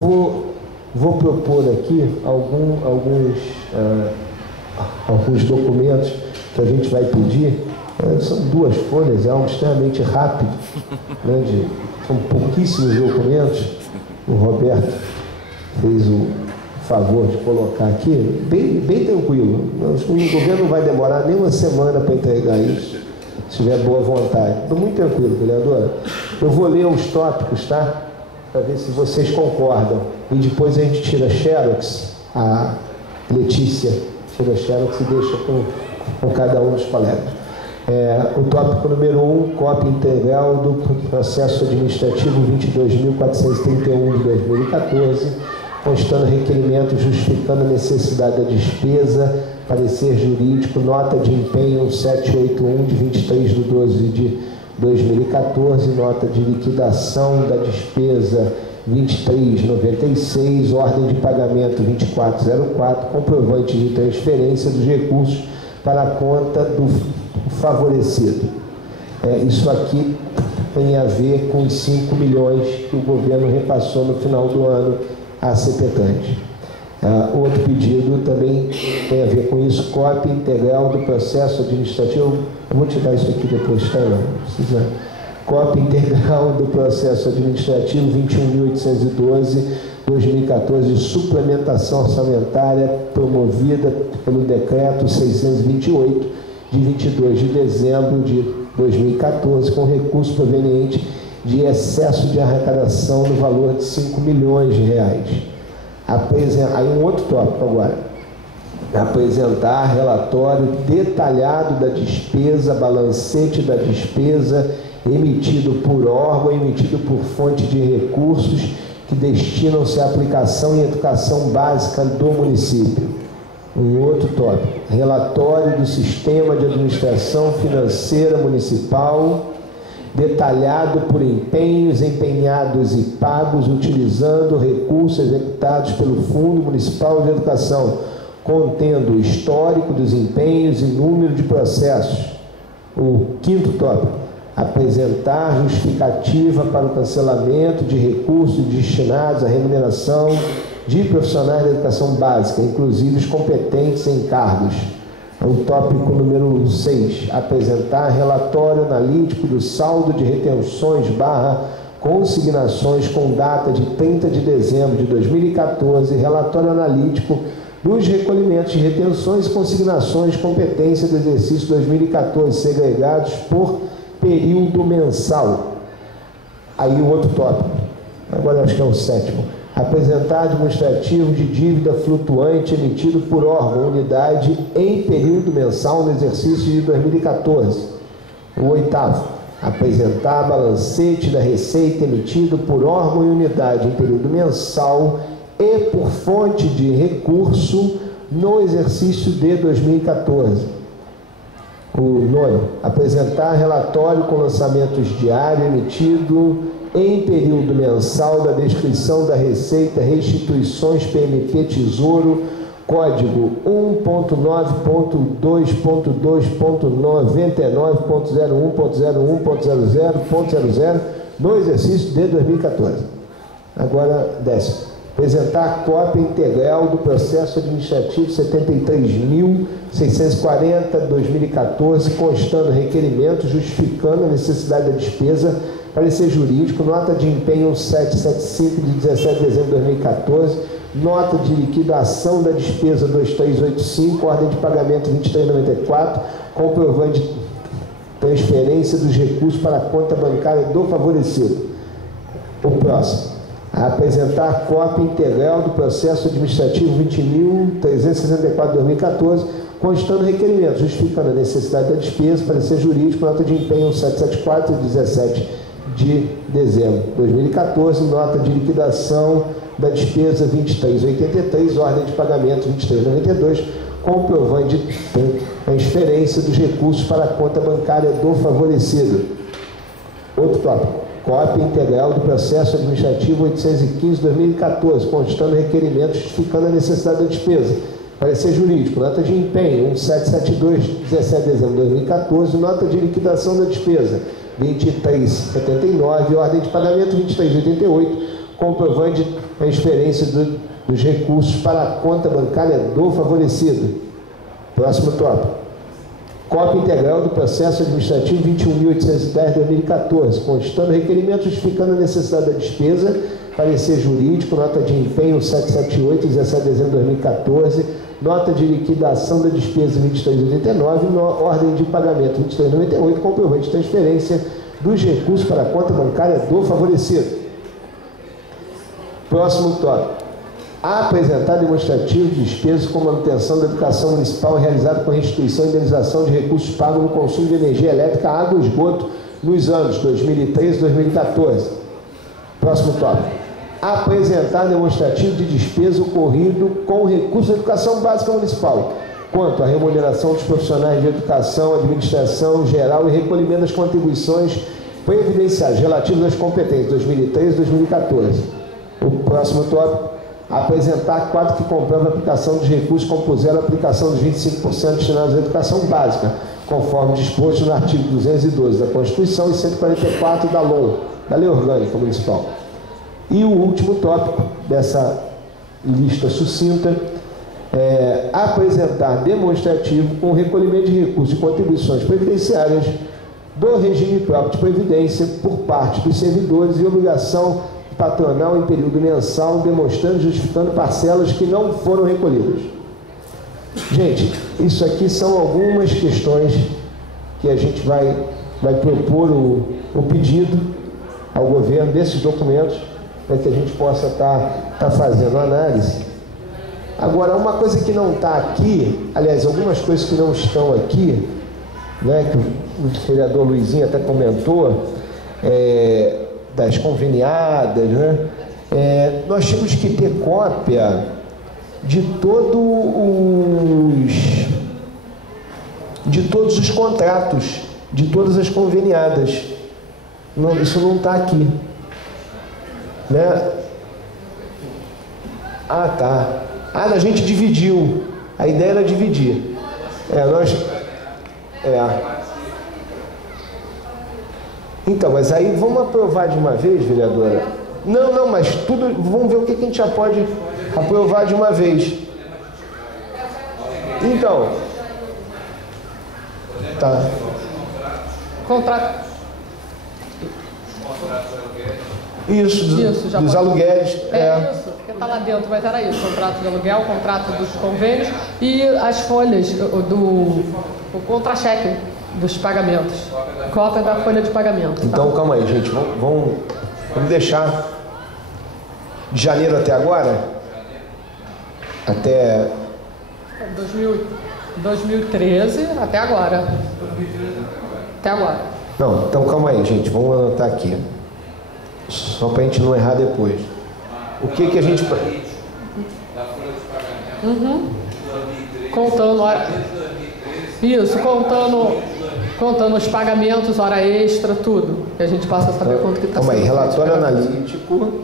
Vou propor aqui alguns documentos que a gente vai pedir. São 2 folhas, é algo extremamente rápido, né, são pouquíssimos documentos. O Roberto fez o favor de colocar aqui, bem tranquilo. O governo não vai demorar nem uma semana para entregar isso, se tiver boa vontade. Estou muito tranquilo, vereadora. Eu vou ler os tópicos, tá? Para ver se vocês concordam. E depois a gente tira xerox, a Letícia tira xerox e deixa com cada um dos colegas. O tópico número 1, cópia integral do processo administrativo 22.431 de 2014, constando requerimento justificando a necessidade da despesa, parecer jurídico, nota de empenho 781 de 23/12 de 2014, nota de liquidação da despesa 2396, ordem de pagamento 2404, comprovante de transferência dos recursos para a conta do favorecido. Isso aqui tem a ver com os 5 milhões que o governo repassou no final do ano à CPTAND. Outro pedido também tem a ver com isso, cópia integral do processo administrativo. Eu vou tirar isso aqui depois, tá? Não precisa. Cópia integral do processo administrativo 21.812/2014 de suplementação orçamentária promovida pelo decreto 628 de 22 de dezembro de 2014, com recurso proveniente de excesso de arrecadação no valor de 5 milhões de reais. Aí um outro tópico agora. Apresentar relatório detalhado da despesa, balancete da despesa, emitido por órgão, emitido por fonte de recursos que destinam-se à aplicação em educação básica do município. Um outro tópico, relatório do Sistema de Administração Financeira Municipal, detalhado por empenhos empenhados e pagos utilizando recursos executados pelo Fundo Municipal de Educação, contendo o histórico dos empenhos e número de processos. O 5º tópico, apresentar justificativa para o cancelamento de recursos destinados à remuneração de profissionais da educação básica, inclusive os competentes em cargos. O tópico número 6, apresentar relatório analítico do saldo de retenções / consignações com data de 30 de dezembro de 2014, relatório analítico dos recolhimentos de retenções e consignações de competência do exercício 2014, segregados por período mensal. Aí o outro tópico, agora acho que é o 7º, apresentar administrativo de dívida flutuante emitido por órgão, unidade em período mensal no exercício de 2014. O 8º, apresentar balancete da receita emitido por órgão e unidade em período mensal e por fonte de recurso no exercício de 2014. O 9º, apresentar relatório com lançamentos diários emitido em período mensal da descrição da receita, restituições PMP Tesouro, código 1.9.2.2.99.01.01.00.00 no exercício de 2014. Agora, 10º. Apresentar cópia integral do processo administrativo 73.640/2014, constando requerimento justificando a necessidade da despesa, parecer jurídico, nota de empenho 775 de 17 de dezembro de 2014, nota de liquidação da despesa 2385, ordem de pagamento 2394, comprovante de transferência dos recursos para a conta bancária do favorecido. O próximo, apresentar cópia integral do processo administrativo 20.364/2014, constando requerimento justificando a necessidade da despesa, parecer jurídico, nota de empenho 774 de 17 de dezembro de 2014, nota de liquidação da despesa 2383, ordem de pagamento 2392, comprovante de transferência dos recursos para a conta bancária do favorecido. Outro tópico, cópia integral do processo administrativo 815/2014, constando requerimento justificando a necessidade da despesa, parecer jurídico, nota de empenho 1772, 17 de dezembro de 2014, nota de liquidação da despesa 2379, ordem de pagamento 2388, comprovante de transferência dos recursos para a conta bancária do favorecido. Próximo tópico. Cópia integral do processo administrativo 21.810/2014, constando requerimento justificando a necessidade da despesa, parecer jurídico, nota de empenho 778, 17 de dezembro de 2014, nota de liquidação da despesa 2389, ordem de pagamento 2398, comprovante de transferência dos recursos para a conta bancária do favorecido. Próximo tópico. Apresentar demonstrativo de despesas com manutenção da educação municipal realizada com restituição e indenização de recursos pagos no consumo de energia elétrica, água e esgoto nos anos 2013 e 2014. Próximo tópico. Apresentar demonstrativo de despesa ocorrido com recursos da educação básica municipal, quanto à remuneração dos profissionais de educação, administração geral e recolhimento das contribuições previdenciárias relativas às competências 2013 e 2014. O próximo tópico. Apresentar quadro que comprova a aplicação dos recursos compuseram a aplicação dos 25% destinados à educação básica, conforme disposto no artigo 212 da Constituição e 144 da LOM, da Lei Orgânica Municipal. E o último tópico dessa lista sucinta é apresentar demonstrativo com recolhimento de recursos e contribuições previdenciárias do regime próprio de previdência por parte dos servidores e obrigação patronal em período mensal, demonstrando e justificando parcelas que não foram recolhidas. Gente, isso aqui são algumas questões que a gente vai propor o pedido ao governo desses documentos para que a gente possa estar fazendo análise. Agora, uma coisa que não está aqui, aliás, algumas coisas que não estão aqui, né, que o vereador Luizinho até comentou, das conveniadas, né? Nós temos que ter cópia de todos os contratos, de todas as conveniadas. Não, isso não está aqui, né? Ah, tá. A gente dividiu. A ideia era dividir. Então, mas aí vamos aprovar de uma vez, vereadora? Não, mas tudo, vamos ver o que a gente já pode aprovar de uma vez. Então, tá. Contrato. Isso, dos aluguéis. Isso, porque está lá dentro, mas era isso, contrato de aluguel, contrato dos convênios e as folhas o contra-cheque dos pagamentos. Cópia da folha de pagamento. Então, calma aí, gente. Vamos deixar de janeiro até agora? Até 2013 até agora. Até agora. Não, então calma aí, gente. Vamos anotar aqui. Só para a gente não errar depois. O que a gente... Contando hora... Isso, contando os pagamentos, hora extra, tudo. E a gente passa a saber quanto que está sendo. Calma aí, relatório analítico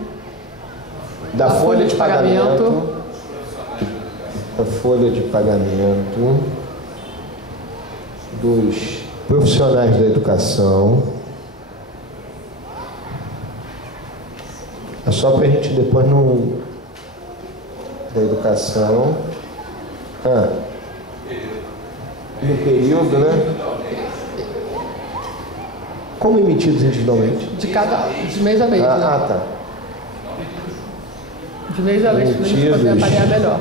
da folha de pagamento. Da folha de pagamento dos profissionais da educação. É só para a gente depois não... Da educação. No período, né? Como emitidos individualmente? De mês a mês, né? Tá. De mês a mês, para a gente poder avaliar melhor.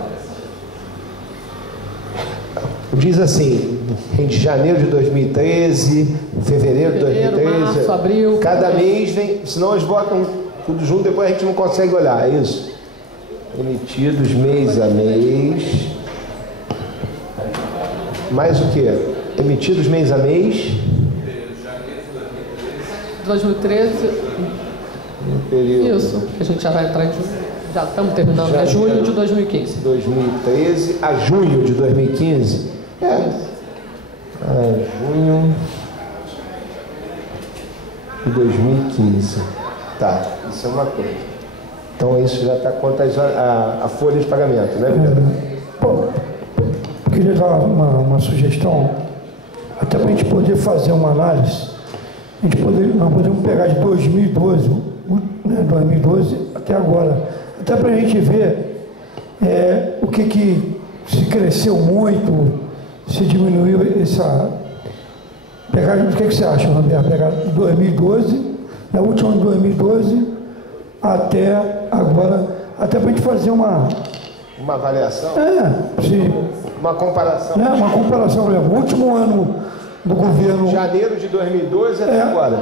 Diz assim, em janeiro de 2013, fevereiro de 2013... Março, abril... Cada mês vem... Senão eles botam tudo junto, depois a gente não consegue olhar, é isso? Emitidos mês a mês... Mais o que? Emitidos mês a mês? 2013. No período. Isso, que a gente já vai entrar em junho. Já estamos terminando, é junho de 2015. 2013 a junho de 2015? A junho de 2015. Tá, isso é uma coisa. Então isso já está quanto a folha de pagamento, né, vereador? Queria dar uma sugestão, até para a gente poder fazer uma análise. Nós podemos pegar de 2012, né, 2012 até agora, até para a gente ver o que se cresceu muito, se diminuiu essa... O que você acha, Roberto? Pegar 2012, da última de 2012 até agora, até para a gente fazer uma avaliação? Uma comparação. Uma comparação, por exemplo, o último ano do governo... Janeiro de 2012 até agora.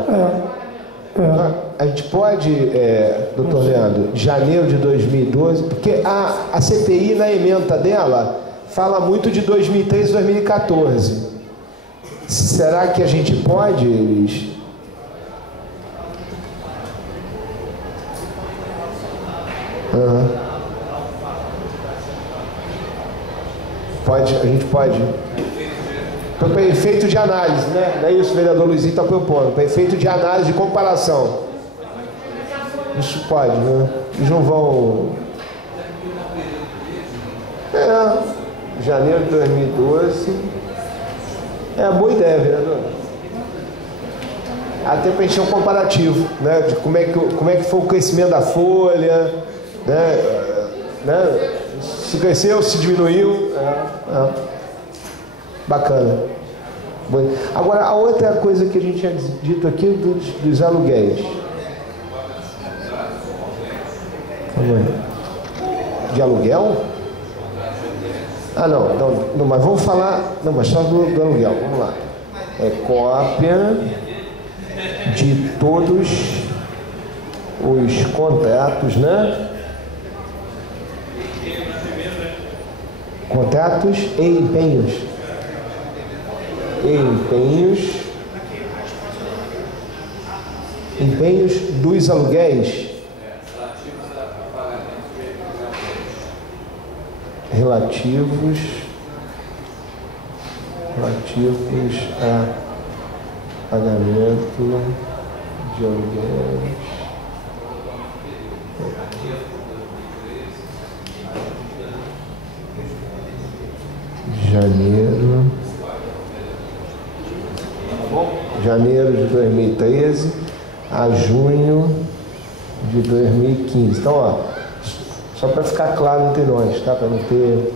A gente pode, doutor Leandro, janeiro de 2012, porque a CPI na ementa dela fala muito de 2013 e 2014. Será que a gente pode, Luiz? Pode, a gente pode. Para efeito de análise, né? Não é isso, o vereador Luizinho está propondo. Para efeito de análise, de comparação. Isso pode, né? Eles não vão... Janeiro de 2012... boa ideia, vereador. Até para encher um comparativo, né? De como é que foi o crescimento da folha, né? Se cresceu, se diminuiu. Bacana. Agora, a outra coisa que a gente tinha dito aqui dos aluguéis. De aluguel? Não, mas vamos falar... Não, mas só do aluguel, vamos lá. Cópia de todos os contratos, né? Contratos e empenhos. Empenhos dos aluguéis relativos a pagamento de aluguéis janeiro de 2013 a junho de 2015. Então, só para ficar claro entre nós, tá? Para não ter...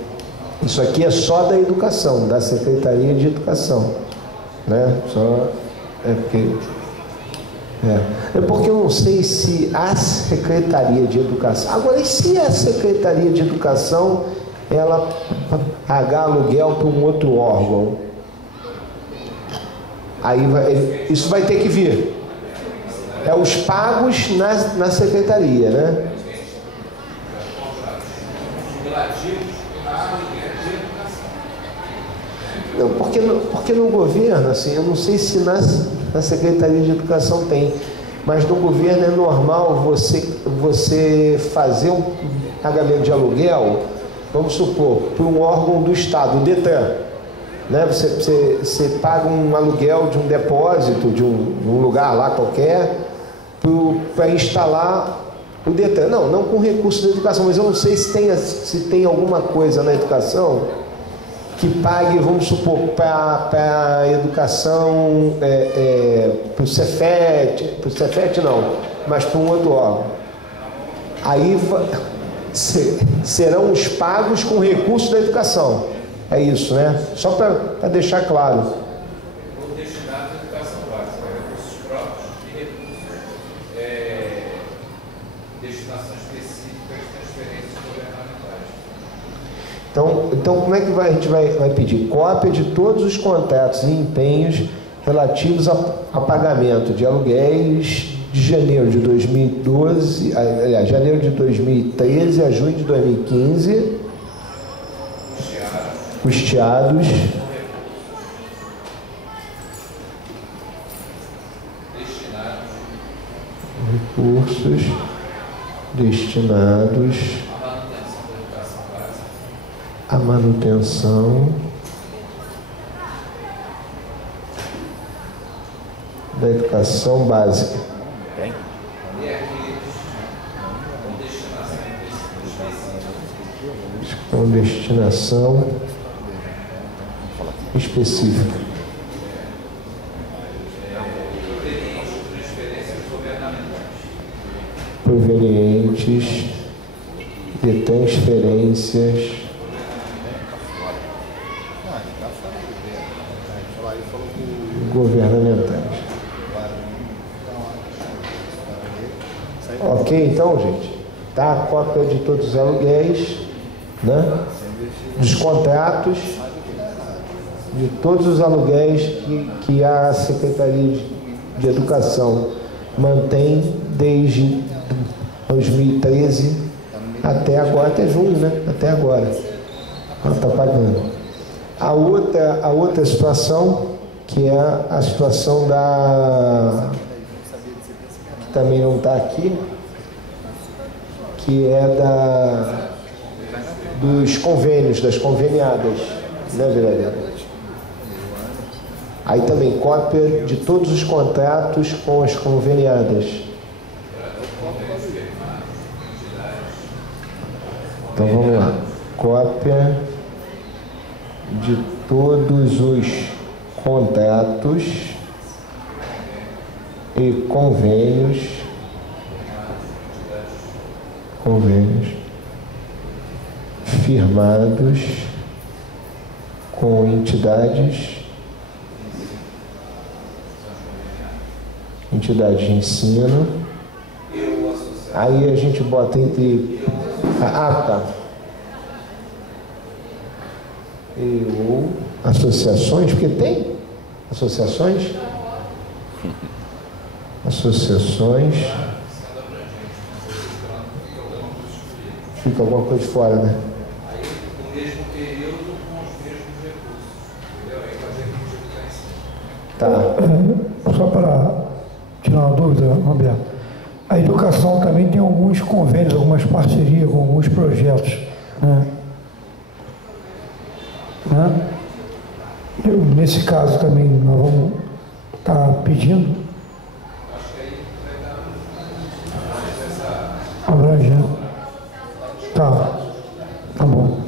Isso aqui é só da educação, da Secretaria de Educação, né? Só porque eu não sei se a Secretaria de Educação... Agora, e se a Secretaria de Educação ela pagar aluguel para um outro órgão? Aí isso vai ter que vir. Os pagos na Secretaria, né? Não, porque no governo, assim, eu não sei se na Secretaria de Educação tem, mas no governo é normal você fazer um pagamento de aluguel, vamos supor, para um órgão do Estado, o Detran, né? Você paga um aluguel de um depósito, de um lugar lá qualquer, para instalar o Detran. Não com recurso da educação, mas eu não sei se tem alguma coisa na educação que pague, vamos supor, para a educação, para o Cefet não, mas para um outro órgão. Aí serão os pagos com recurso da educação. É isso, né? Só para deixar claro. Ou destinados à educação básica, recursos próprios e recursos, destinação específica de transferências governamentais. Então como é que a gente vai pedir? Cópia de todos os contratos e empenhos relativos a pagamento de aluguéis de janeiro de 2012, aliás, janeiro de 2013 a junho de 2015, custeados recursos destinados à manutenção da educação básica. Com destinação específica. Provenientes de transferências governamentais. Ok, então, gente, tá a cópia de todos os aluguéis, né? Dos contratos, de todos os aluguéis que a Secretaria de Educação mantém desde 2013 até agora, até junho, né? Até agora. Ela está pagando. A outra situação, que é a situação da... que também não está aqui, que é dos convênios, das conveniadas, né, vereador? Aí também cópia de todos os contratos com as conveniadas. Então vamos lá. Cópia de todos os contratos e convênios firmados com entidades de ensino. Aí a gente bota entre tá. Ou associações, porque tem associações. Fica alguma coisa de fora, né? Aí, no mesmo período, com os mesmos recursos. Entendeu? Aí fazer aquilo que Tá. Só para tirar uma dúvida, Roberto. A educação também tem alguns convênios, algumas parcerias com alguns projetos, né? Nesse caso também nós vamos estar pedindo. Abrangendo. Tá bom.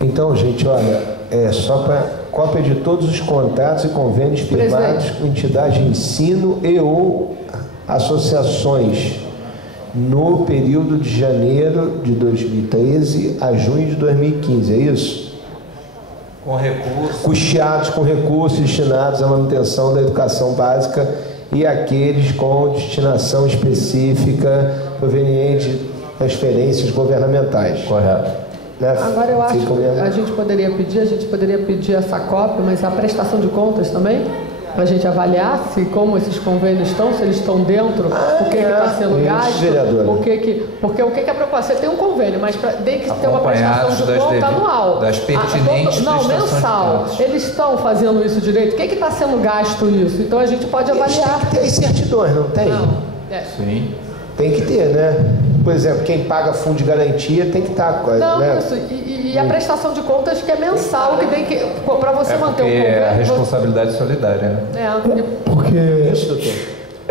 Então, gente, olha, é só para cópia de todos os contratos e convênios firmados com entidades de ensino e ou associações no período de janeiro de 2013 a junho de 2015, é isso? Com recursos. Custeados com recursos destinados à manutenção da educação básica e aqueles com destinação específica proveniente de transferências governamentais. Correto. Né? Agora eu acho que a gente poderia pedir essa cópia, mas a prestação de contas também, para a gente avaliar se como esses convênios estão, se eles estão dentro, o que está sendo gasto, porque o que é a proposta? Você tem um convênio, mas tem que ter uma prestação de conta anual. Das pertinentes não, mensal. Eles estão fazendo isso direito? O que está sendo gasto isso? Então a gente pode avaliar. Tem que ter certidões, não tem? Não. Sim. Tem que ter, né? Por exemplo, quem paga fundo de garantia tem que estar... Não, né? isso. E a prestação de contas que é mensal, que tem que... Para você manter o convênio... É a responsabilidade solidária, né? Porque... Isso, doutor.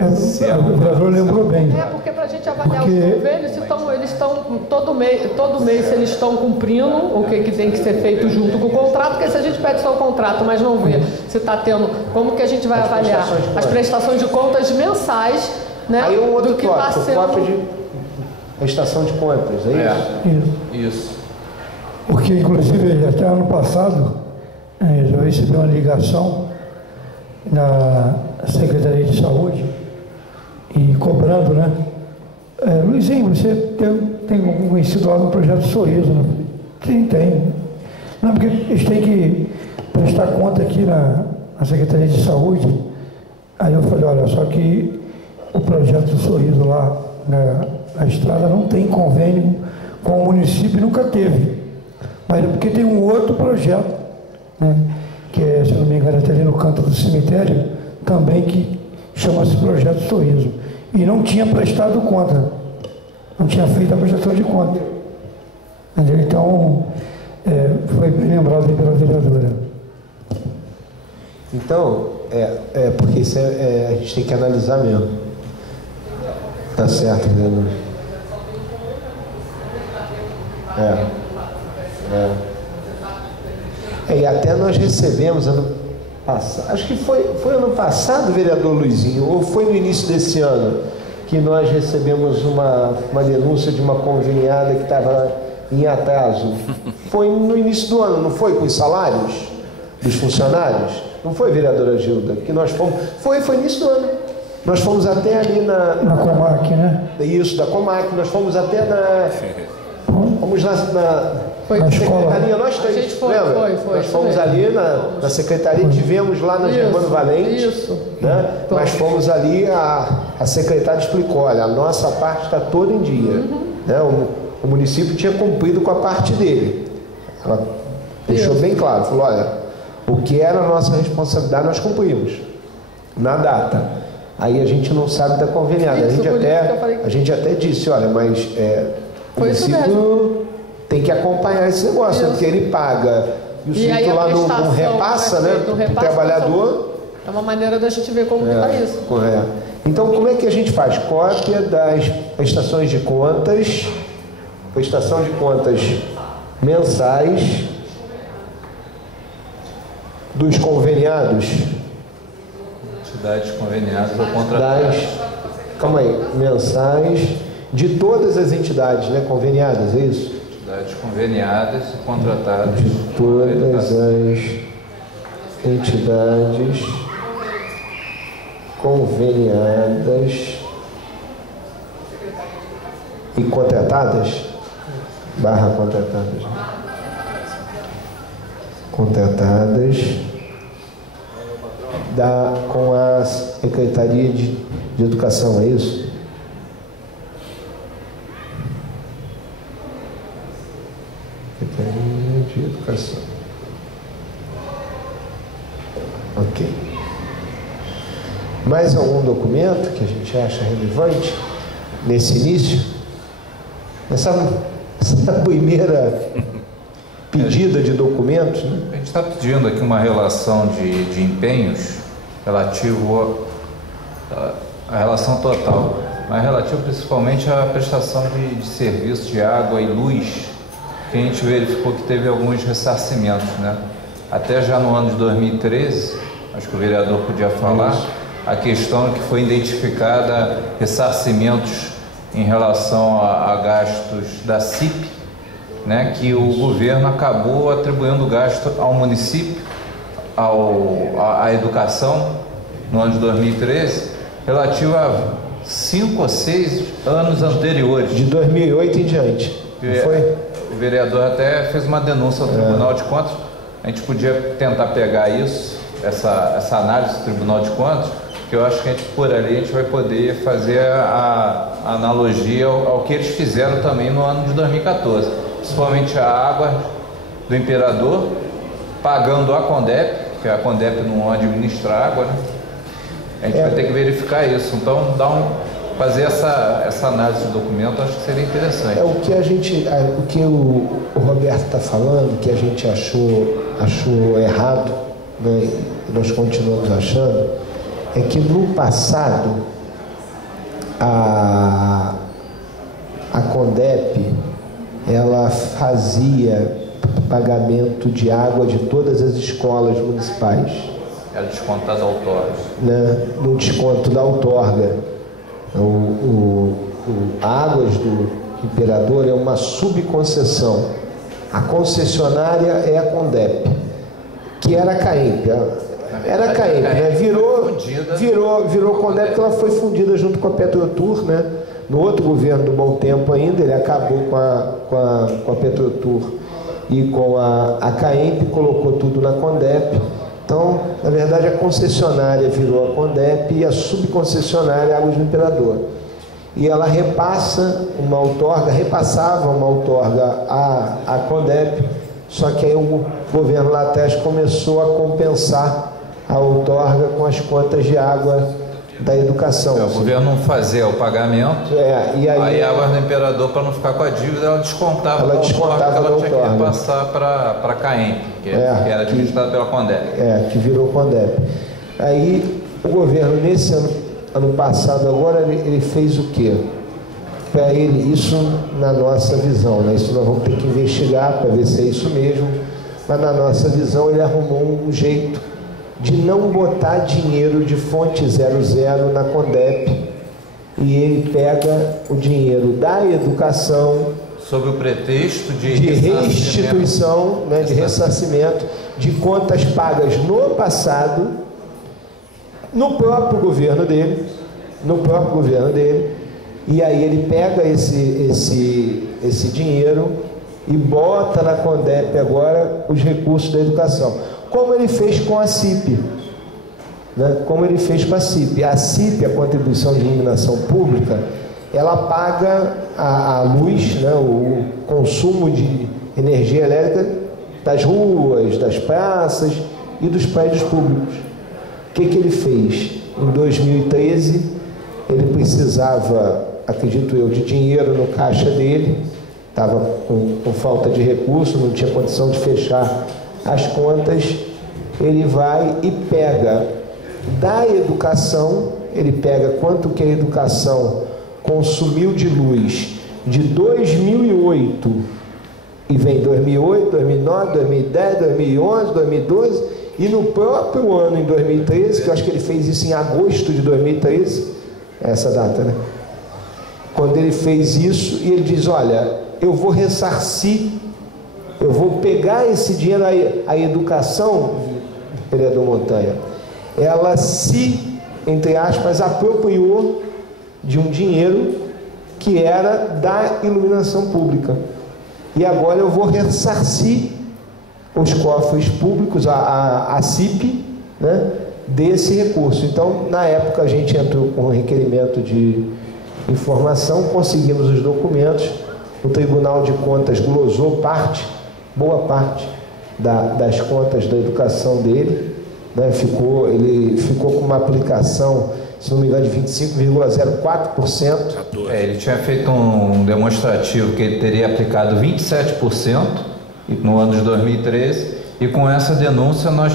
O vereador lembrou bem. Porque para a gente avaliar os convênios, eles estão todo mês se eles estão cumprindo o que tem que ser feito junto com o contrato, porque se a gente pede só o contrato, mas não vê se está tendo... Como que a gente vai avaliar? As prestações de contas mensais, né? Aí um outro do que está tópico, sendo... cópia de prestação de contas, é isso? Isso. Porque, inclusive, até ano passado, eu recebi uma ligação da Secretaria de Saúde e cobrando, né? Luizinho, você tem algum conhecido lá no projeto Sorriso? Né? Sim, tem. Não, porque eles têm que prestar conta aqui na Secretaria de Saúde. Aí eu falei, olha, só que o projeto do Sorriso lá na estrada não tem convênio com o município, nunca teve. Mas é porque tem um outro projeto, né? Que é, se não me engano, até ali no canto do cemitério, também que chama-se Projeto Sorriso. E não tinha prestado conta, não tinha feito a prestação de conta. Entendeu? Então, foi bem lembrado aí pela vereadora. Então, porque isso a gente tem que analisar mesmo. Tá certo, vereador? E até nós recebemos ano passado, acho que foi ano passado, vereador Luizinho, ou foi no início desse ano, que nós recebemos uma denúncia de uma conveniada que estava em atraso. Foi no início do ano, não foi? Com os salários dos funcionários? Não foi, vereadora Gilda? Que nós fomos... Foi no início do ano. Nós fomos até ali na Comac, né? Isso, da Comac. Nós fomos até na... Fomos na secretaria, nós três, a gente foi, lembra? foi, nós fomos ali na secretaria, tivemos lá na Germano Valente, né? Nós fomos ali, a secretária explicou, olha, a nossa parte está toda em dia, né? O município tinha cumprido com a parte dele, ela deixou bem claro, falou, olha, o que era a nossa responsabilidade nós cumprimos, na data. Aí a gente não sabe da conveniada, a gente até disse, olha, mas o município tem que acompanhar esse negócio, porque ele paga e o sujeito lá não repassa, né? O trabalhador. É uma maneira da gente ver como está isso. Correto. Então, como é que a gente faz? Cópia das prestações de contas, prestação de contas mensais dos conveniados. Entidades conveniadas ou contratadas. Calma aí, mensais de todas as entidades, né? Conveniadas, é isso? Entidades conveniadas e contratadas. De todas as entidades conveniadas e contratadas, contratadas, contratadas com a Secretaria de Educação, é isso? Secretaria de Educação. Ok. Mais algum documento que a gente acha relevante nesse início? Essa primeira pedida de documentos, né? A gente está pedindo aqui uma relação de empenhos relativo à relação total, mas relativo principalmente à prestação de serviços de água e luz, que a gente verificou que teve alguns ressarcimentos, né? Até já no ano de 2013, acho que o vereador podia falar, a questão que foi identificada ressarcimentos em relação a gastos da CIP, né, que o governo acabou atribuindo gasto ao município, à educação, no ano de 2013, relativo a 5 ou 6 anos anteriores. De 2008 em diante, não foi? O vereador até fez uma denúncia ao Tribunal de Contas. A gente podia tentar pegar isso, essa análise do Tribunal de Contas, que eu acho que por ali a gente vai poder fazer a analogia ao que eles fizeram também no ano de 2014, principalmente a água do Imperador, pagando a Condep, que a Condep não administra água, né? A gente vai ter que verificar isso, então fazer essa análise do documento, acho que seria interessante. O que o Roberto está falando, que a gente achou errado, né, e nós continuamos achando, é que no passado a Condep ela fazia pagamento de água de todas as escolas municipais. Era descontado da outorga. Né, no desconto da outorga. Águas do Imperador é uma subconcessão. A concessionária é a Condep, que era a CAEMP. Era a CAEMP, né? Virou Condep, porque ela foi fundida junto com a Petrotur, né? No outro governo do Bom Tempo ainda, ele acabou com a Petrotur e com a CAEMP, colocou tudo na Condep. Então, na verdade, a concessionária virou a Condep e a subconcessionária é a Águas do Imperador. E ela repassava uma outorga à Condep, só que aí o governo lá atrás começou a compensar a outorga com as contas de água da educação. O governo não fazia o pagamento, e aí a Águas do Imperador, para não ficar com a dívida, ela descontava da outorga que ela tinha que repassar para a CAEMP, que era administrada pela Condep. Que virou Condep. Aí o governo, nesse ano passado agora, ele fez o quê? Para ele, isso na nossa visão, né? Isso nós vamos ter que investigar para ver se é isso mesmo, mas na nossa visão ele arrumou um jeito de não botar dinheiro de fonte 00 na Condep e ele pega o dinheiro da educação sob o pretexto de restituição, né, de ressarcimento de contas pagas no passado, no próprio governo dele, e aí ele pega esse dinheiro e bota na CONDEP agora os recursos da educação, como ele fez com a CIP, né? A CIP, a contribuição de iluminação pública, ela paga a luz, né, o consumo de energia elétrica das ruas, das praças e dos prédios públicos. O que ele fez? Em 2013, ele precisava, acredito eu, de dinheiro no caixa dele, estava com falta de recurso, não tinha condição de fechar as contas. Ele vai e pega da educação, ele pega quanto que a educação consumiu de luz de 2008, e vem 2008, 2009, 2010, 2011, 2012, e no próprio ano, em 2013, que eu acho que ele fez isso em agosto de 2013, essa data, né? Quando ele fez isso, e ele diz, olha, eu vou ressarcir, eu vou pegar esse dinheiro, a educação, vereador Montanha, ela se, entre aspas, apropriou de um dinheiro que era da iluminação pública. E agora eu vou ressarcir os cofres públicos, a CIP, né, desse recurso. Então, na época, a gente entrou com um requerimento de informação, conseguimos os documentos, o Tribunal de Contas glosou boa parte das contas da educação dele, né, ele ficou com uma aplicação, se não me engano, de 25,04%. Ele tinha feito um demonstrativo que ele teria aplicado 27% no ano de 2013, e com essa denúncia nós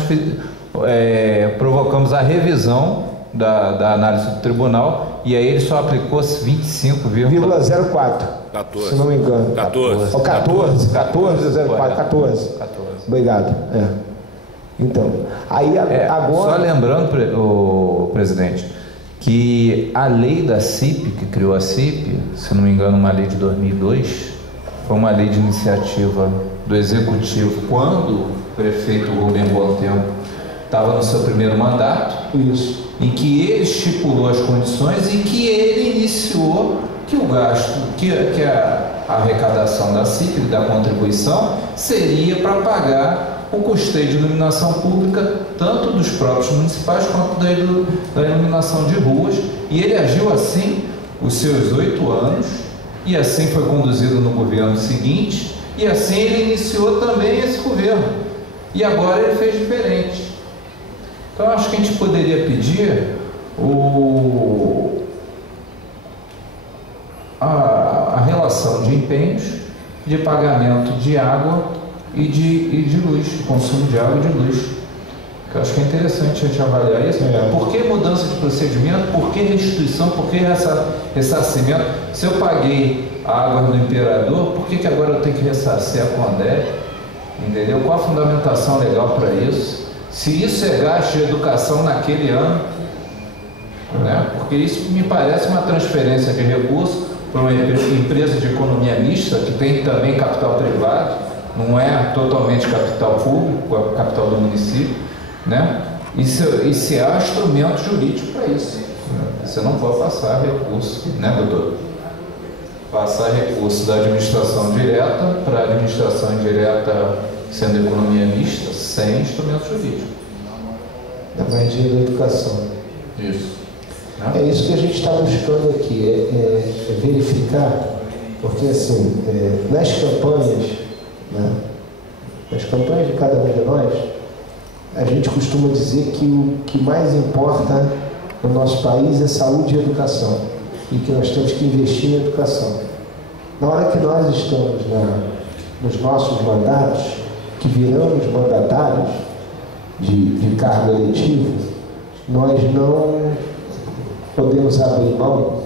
provocamos a revisão da análise do tribunal, e aí ele só aplicou 25,04%. 14. Se não me engano. 14. 14. Obrigado. Então, aí agora... Só lembrando, o presidente, que a lei da CIP, que criou a CIP, se não me engano, uma lei de 2002, foi uma lei de iniciativa do Executivo, quando o prefeito Rubem Bontempo estava no seu primeiro mandato, isso, em que ele estipulou as condições e que ele iniciou que o gasto, que a arrecadação da CIP, da contribuição, seria para pagar o custeio de iluminação pública, tanto dos próprios municipais quanto da iluminação de ruas, e ele agiu assim os seus 8 anos, e assim foi conduzido no governo seguinte, e assim ele iniciou também esse governo, e agora ele fez diferente. Então acho que a gente poderia pedir a relação de empenhos de pagamento de água e de luz, de consumo de água e de luz. Eu acho que é interessante a gente avaliar isso. Por que mudança de procedimento? Por que restituição? Por que ressarcimento? Se eu paguei a água do Imperador, por que agora eu tenho que ressarcir a CONDEP? Entendeu? Qual a fundamentação legal para isso? Se isso é gasto de educação naquele ano, né? Porque isso me parece uma transferência de recursos para uma empresa de economia mista, que tem também capital privado, não é totalmente capital público, é capital do município, né? E se há instrumento jurídico para isso. Você não pode passar recurso, né, doutor? Passar recurso da administração direta para a administração indireta, sendo economia mista, sem instrumento jurídico. Da mais dinheiro da educação. Isso. É isso que a gente está buscando aqui, é verificar, porque assim, nas campanhas, né, nas campanhas de cada um de nós, a gente costuma dizer que o que mais importa no nosso país é saúde e educação, e que nós temos que investir em educação. Na hora que nós estamos nos nossos mandatos, que viramos mandatários de cargo eletivo, nós não podemos abrir mão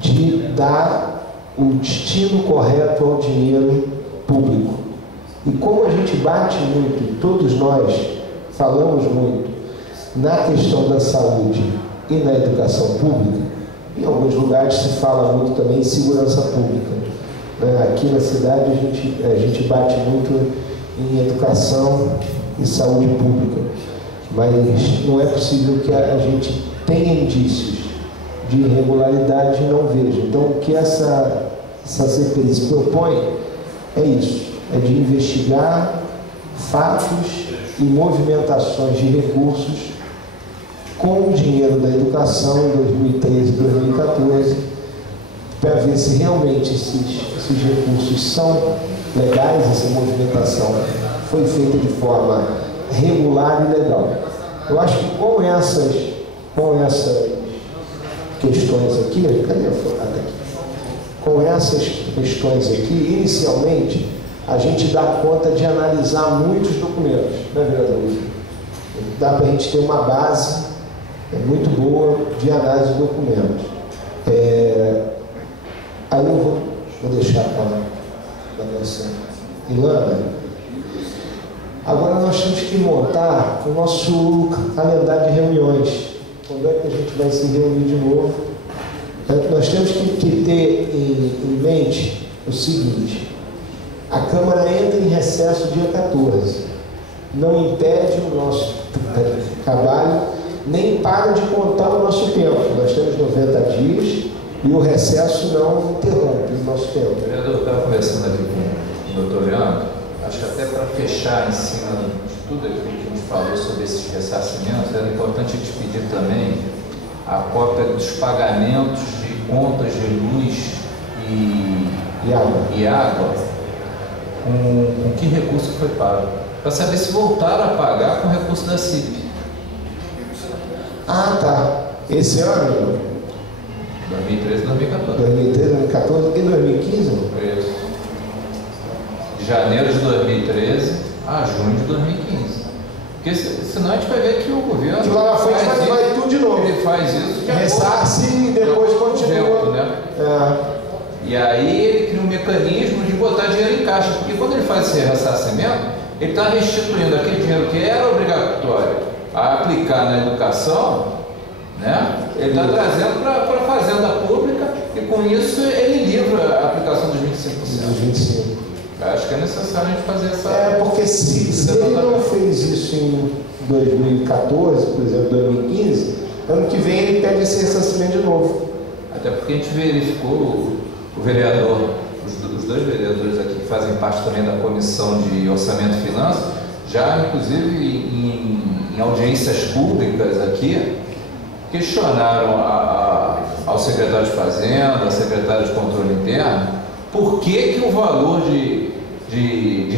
de dar o destino correto ao dinheiro público. E como a gente bate muito, todos nós falamos muito na questão da saúde e na educação pública, Em alguns lugares se fala muito também em segurança pública. Aqui na cidade a gente bate muito em educação e saúde pública, mas não é possível que a gente tenha indícios de irregularidade e não veja. Então, o que essa CPI se propõe é isso, é de investigar fatos e movimentações de recursos com o dinheiro da educação em 2013 e 2014, para ver se realmente esses recursos são legais, essa movimentação foi feita de forma regular e legal. Eu acho que com essas questões aqui, cadê a foto aqui? Com essas questões aqui, inicialmente, a gente dá conta de analisar muitos documentos, né, vereador? Dá para a gente ter uma base muito boa de análise de documentos. Aí eu vou deixar para você. Ilana, agora nós temos que montar o nosso calendário de reuniões. Quando é que a gente vai se reunir de novo? Nós temos que ter em mente o seguinte: a Câmara entra em recesso dia 14. Não impede o nosso trabalho, nem para de contar o nosso tempo. Nós temos 90 dias e o recesso não interrompe o nosso tempo. Vereador, eu estava conversando aqui com o doutor Leandro, acho que até para fechar em cima de tudo aquilo que a gente falou sobre esses ressarcimentos, era importante te pedir também a cópia dos pagamentos de contas de luz e água, com que recurso foi pago, para saber se voltaram a pagar com recurso da CIP. Ah, tá. Esse ano? 2013 e 2014. 2013, 2014 e 2015? Isso. De janeiro de 2013 a junho de 2015. Porque senão a gente vai ver que o governo. Que lá na frente vai tudo de novo. Ele faz isso de ressarce e depois continua. Né? E aí ele cria um mecanismo de botar dinheiro em caixa. Porque quando ele faz esse ressarcimento, ele está restituindo aquele dinheiro que era obrigatório a aplicar na educação, né? Ele está trazendo para a fazenda pública e com isso ele livra a aplicação dos 25%. Acho que é necessário a gente fazer essa... porque se ele não fez isso em 2014, por exemplo, 2015, ano que vem ele pede esse ressarcimento de novo. Até porque a gente verificou o vereador, os dois vereadores aqui que fazem parte também da Comissão de Orçamento e Finanças, já inclusive em audiências públicas aqui, questionaram ao secretário de Fazenda, ao secretário de Controle Interno, por que o valor de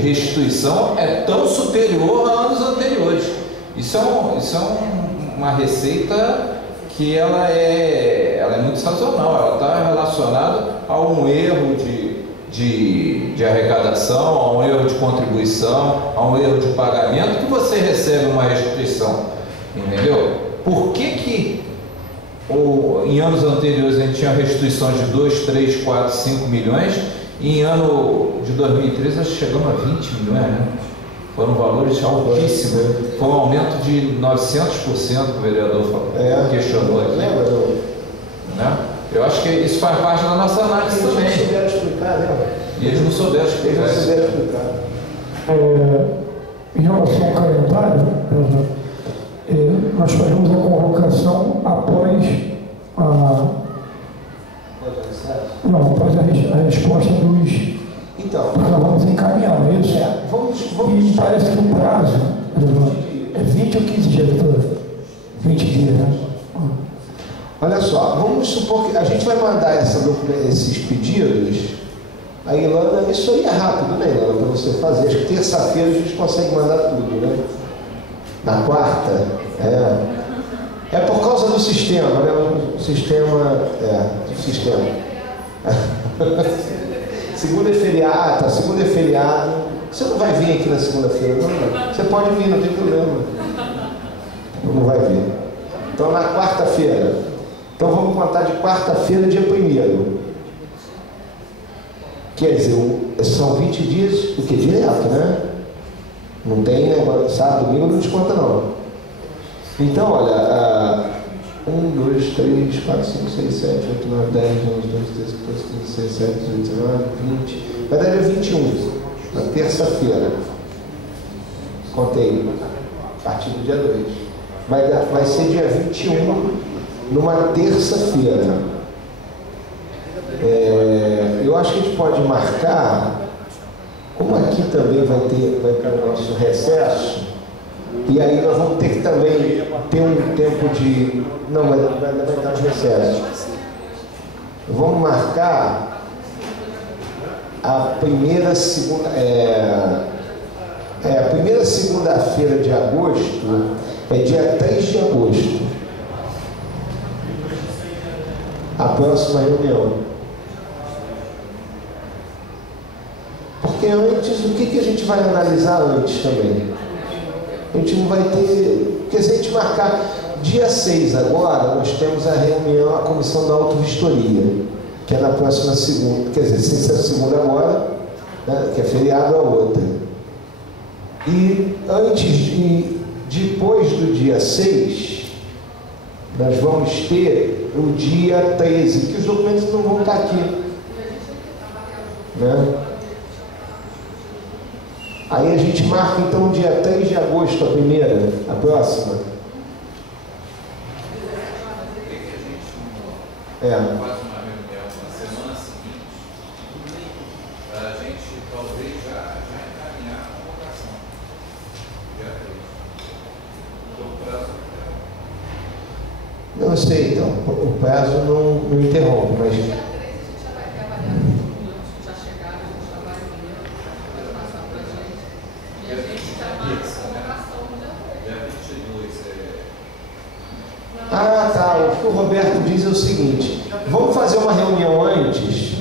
restituição é tão superior a anos anteriores. Isso é uma receita que ela é muito sazonal, ela está relacionada a um erro de arrecadação, a um erro de contribuição, a um erro de pagamento, que você recebe uma restituição, entendeu? Por que em anos anteriores a gente tinha restituições de 2, 3, 4, 5 milhões e em ano de 2013 nós chegamos a 20 milhões, né? Foram valores altíssimos, foi um aumento de 900% que o vereador questionou aqui. Né? Eu acho que isso faz parte da nossa análise também. Eles não souberam explicar, né? E eles não souberam explicar. Em relação ao calendário, nós fazemos a convocação após após a resposta dos... Então, nós vamos encaminhar, é isso? E parece que o prazo é 20 ou 15 dias, doutor? 20 dias, né? Olha só, vamos supor que a gente vai mandar esses pedidos. A Ilana, isso aí é rápido, né, Ilana, para você fazer. Acho que terça-feira a gente consegue mandar tudo, né? Na quarta, é por causa do sistema, né? O sistema, Segunda é feriado, segunda é feriado. Você não vai vir aqui na segunda-feira, não? Você pode vir, não tem problema. Não vai vir. Então, na quarta-feira. Então, vamos contar de quarta-feira, dia 1º. Quer dizer, são 20 dias, o que? Direto, né? Não tem negócio, sábado, domingo, não desconta, não. Então, olha, 1, 2, 3, 4, 5, 6, 7, 8, 9, 10, 11, 12, 13, 14, 15, 16, 17, 18, 19, 20. Vai dar dia 21, na terça-feira. Contei, a partir do dia 2. Vai ser dia 21, numa terça-feira. Eu acho que a gente pode marcar, como aqui também vai ter o nosso recesso, e aí nós vamos ter que também ter um tempo de... Não, vai estar no recesso. Vamos marcar a primeira segunda-feira de agosto, é dia 3 de agosto. A próxima reunião. Porque antes, o que a gente vai analisar antes também? A gente não vai ter... Porque se a gente marcar dia 6 agora, nós temos a reunião, a comissão da auto-vistoria, que é na próxima segunda, quer dizer, se é segunda agora, né, que é feriado, a outra. E depois do dia 6, nós vamos ter o dia 13, que os documentos não vão estar aqui. Né? Aí a gente marca então o dia 3 de agosto, a primeira, a próxima. Faz uma reunião na semana seguinte, para a gente talvez já encaminhar a convocação. Dia 3. O prazo. Não, eu sei, então, o prazo não interrompe, mas... Ah, tá. O que o Roberto diz é o seguinte: vamos fazer uma reunião antes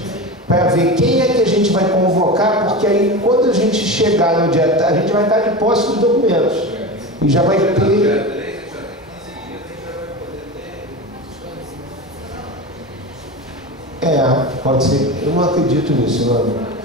para ver quem é que a gente vai convocar, porque aí quando a gente chegar no dia, a gente vai estar de posse dos documentos e já vai ter. Pode ser. Eu não acredito nisso, não.